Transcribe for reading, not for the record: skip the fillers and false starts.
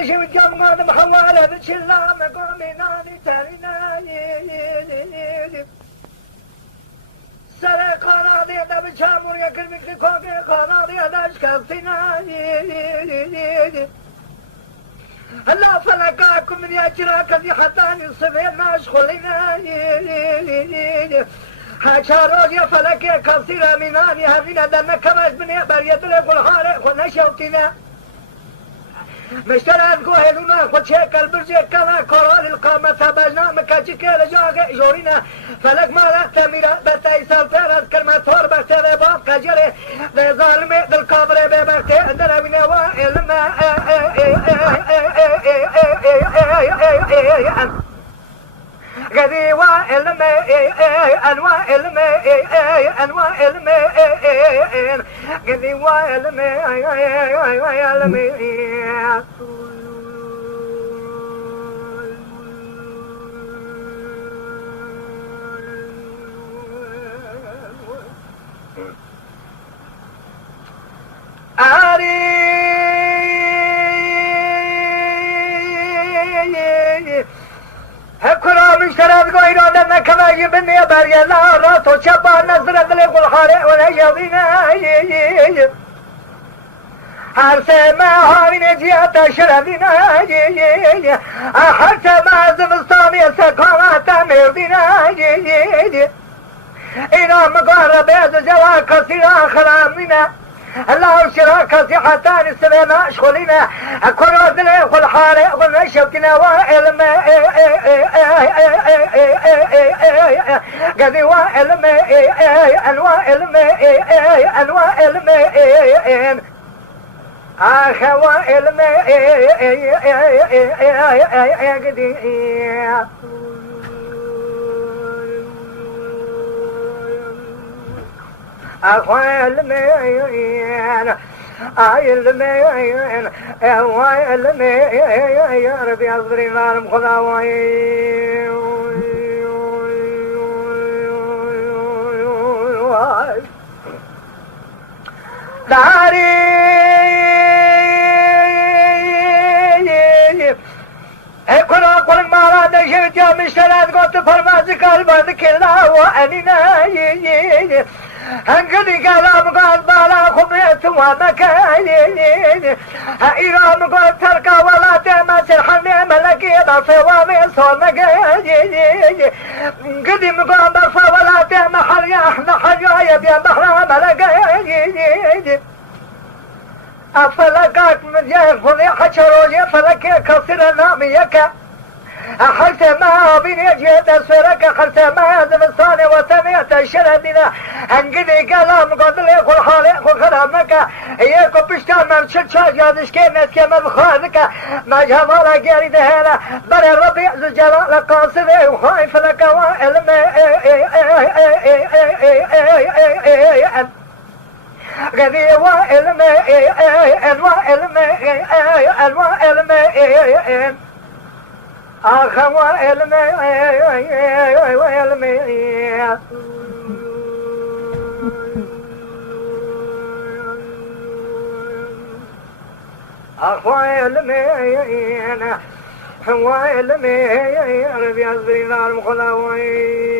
دشي وجم قادم حوالة بتشلا مقامي نادي تارينا سر قنادي دا بچامور يكر بكري كوكي قنادي داش كفتنا الله فلقاكم من يجراك ذي حتى نصفين مشغولين حشاروز يا فلكي كثيرا مناني همينا دمك كمش بني بريد لك الحارق ونشوتنا مشتران کو هلونا خود شکل برجه کلا کارال القامت بجنا مکاچی که رجاق جورینا فلک ما رخت میرا بتای سالتر از کرماتور بخته به باب کجره به ظالمه دل کابره به بخته اندر اوینه و علم قدي وعلم انواع علم انواع علم قدي وعلم علم هكذا من شرط قوينا دنا كما يبني بريا لا راسو شبا نظر دلق الحارق ونجابينا حرسي ما هارين جياتا شربينا حرسي ما زمستاني سكوات مردينا إنا مقارب يد جوا كثيرا خرامينا الله شراكة في حتان السبيل مشغولين كل دلق الحارق ونشوكنا وعلم قدي وعلم انواع علم انواع علم اخ وعلم قدي أخوالم علم وعلم يا ربي أصبري نارم خدا داري كل أقول ما لا دشيت يا مشترات قلت فرمازي قلبك كلا وأنينا هنقدي كلام قال بالا خبيت ومكاين إيران قلت تركا ولا تمس الحني ملكي بصوامي صونك قديم قال بصا ولا تم حريا احنا حريا يبيا بحر ملكي أفلقات من يخوني حشروجي فلكي كثير ناميك حرت ما بين جهة سرك حرت ما زمستاني وسميت شردنا هنقدي كلام قدل يقول حالي يقول خدامك يكو بشتان من شرشا جادش كينت كما بخوانك ما جمالا قاري دهانا بري الربيع ذو جلال قاصدي وخايف لك وعلم قدي وعلم انواع علم انواع علم آخر وعلم آخر وعلم وعلم ربي أصبري نار مخلاوين